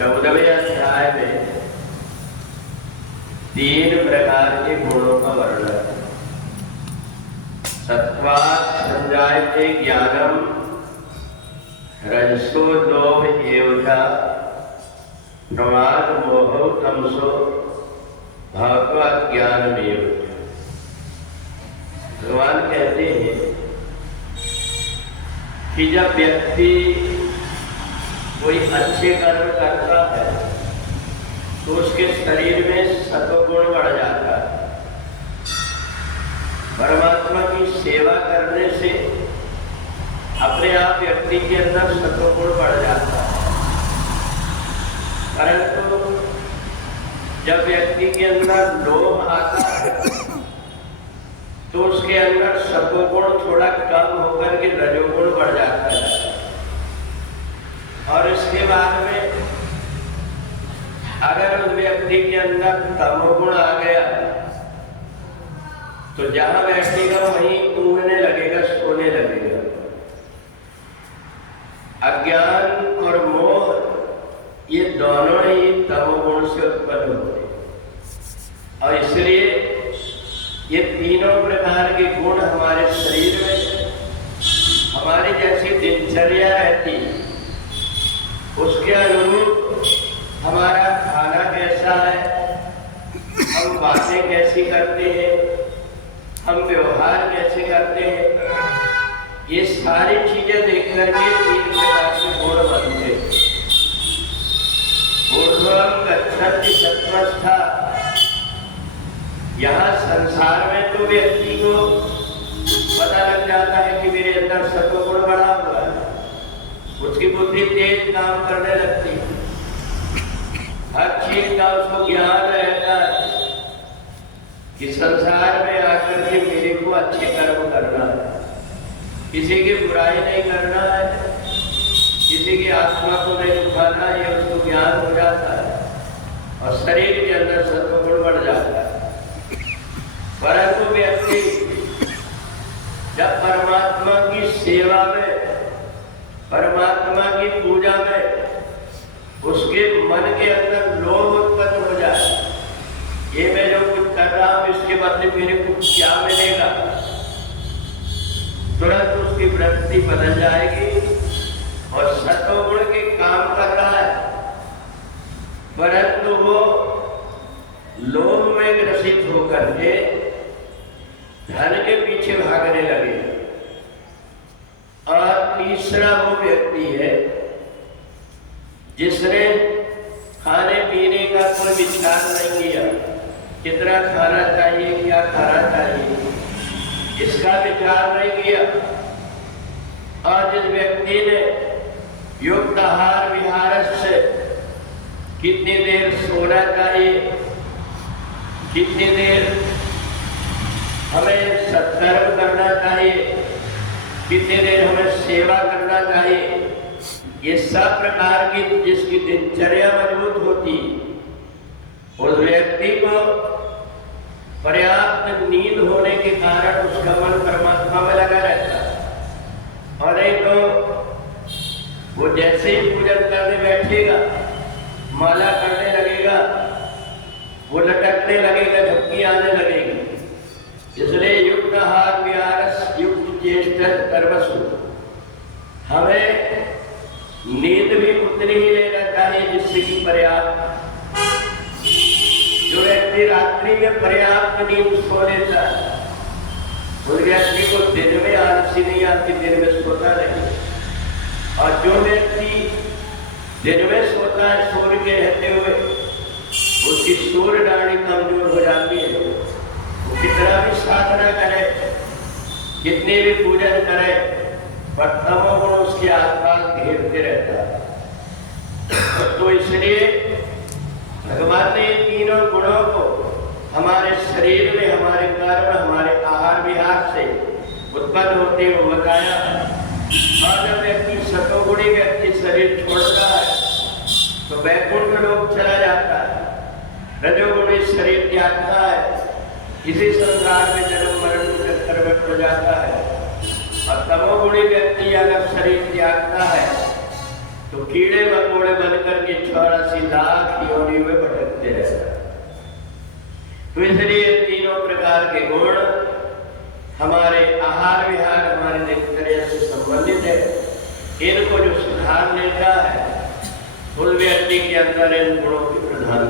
14वें अध्याय में 3 प्रकार के गुणों का वर्णन। सत्वात् संजायते ज्ञानम, रजसो लोभ एव च, प्रमाद मोहो तमसो भगवज्ञानमेव। भगवान कहते हैं कि जब व्यक्ति कोई अच्छे कर्म करता है तो उसके शरीर में सत्वगुण बढ़ जाता है। परमात्मा की सेवा करने से अपने आप व्यक्ति के अंदर सत्वगुण बढ़ जाता है, परंतु जब व्यक्ति के अंदर लोभ आता है तो उसके अंदर सत्वगुण थोड़ा कम होकर के रजोगुण बढ़ जाता है। और इसके बाद में अगर उस व्यक्ति के अंदर तमोगुण आ गया तो जहां बैठेगा वहीं ऊँघने लगेगा, सोने लगेगा। अज्ञान और मोह ये दोनों ही तमोगुण से उत्पन्न होते हैं। और इसलिए ये तीनों प्रकार के गुण हमारे शरीर में, हमारी जैसी दिनचर्या रहती उसके अनुरूप हमारा खाना कैसा है, हम बातें कैसी करते हैं, हम व्यवहार कैसे करते हैं, ये सारी चीजें देख करके 3 प्रकार के गुण बनते हैं। ऊर्ध्वं गच्छति सत्वस्था। यहाँ संसार में तो व्यक्ति को पता लग जाता है कि मेरे अंदर सत्वगुण बढ़ा हुआ है, उसकी बुद्धि तेज काम करने लगती है, हर चीज का उसको ज्ञान रहता है कि संसार में आकर के मेरे को अच्छे कर्म करना है, किसी की बुराई नहीं करना है, किसी की आत्मा को नहीं दुखाना है, ये उसको ज्ञान हो जाता है और शरीर के अंदर सत्वगुण बढ़ जाता है। परंतु व्यक्ति जब परमात्मा की सेवा में, परमात्मा की पूजा में उसके मन के अंदर लोभ उत्पन्न हो जाए, ये मैं जो कुछ कर रहा हूं इसके बदले मेरे को क्या मिलेगा, तुरंत उसकी वृत्ति बदल जाएगी और सत्वगुण के काम कर रहा है, परंतु वो लोभ में ग्रसित होकर के धन के पीछे भागने लगे। और तीसरा वो व्यक्ति है जिसने खाने पीने का कोई विचार नहीं किया, कितना खाना चाहिए, क्या खाना चाहिए, इसका विचार नहीं किया। और जिस व्यक्ति ने युक्त आहार विहार से कितनी देर सोना चाहिए, कितनी देर हमें सत्कर्म करना चाहिए, कितनी देर हमें सेवा करना चाहिए, ये सब प्रकार की जिसकी दिनचर्या मजबूत होती, उस व्यक्ति को पर्याप्त नींद होने के कारण उसका मन परमात्मा में लगा रहता है। और एक तो वो जैसे ही पूजन करने बैठेगा, माला करने लगेगा, वो लटकने लगेगा, झपकी आने लगेगी। इसलिए युक्त आहार विहार युक्त चेष्टा कर्मसु, हमें नींद भी उतनी ही लेना चाहिए जिससे कि पर्याप्त, जो व्यक्ति रात्रि में पर्याप्त नींद सो लेता है उस व्यक्ति को दिन में आलसी नहीं आती, दिन में सोता नहीं। और जो व्यक्ति दिन में सोता है सूर्य के रहते हुए, उसकी सूर्य नाड़ी कमजोर हो जाती है। वो कितना भी साधना करे, कितने भी पूजन करे, पर तमोगुण उसके आसपास घेरते रहता है। तो इसलिए भगवान ने तीनों गुणों को हमारे शरीर में, हमारे कर्म, हमारे आहार विहार से उत्पन्न होते हुए बताया। और जब व्यक्ति सतोगुणी व्यक्ति शरीर छोड़ता है तो वैकुंठ लोक चला जाता है, रजोगुणी शरीर त्यागता है, इसी संसार में जन्म मरण के चक्कर में पड़ जाता है। और तमोगुणी व्यक्ति अगर शरीर त्यागता है तो कीड़े मकोड़े बनकर के 84 तो इसलिए तीनों प्रकार के गुण हमारे आहार विहार, हमारे दिनचर्या से संबंधित है। इनको जो सुधार लेता है, उस व्यक्ति के अंदर इन गुणों की प्रधानता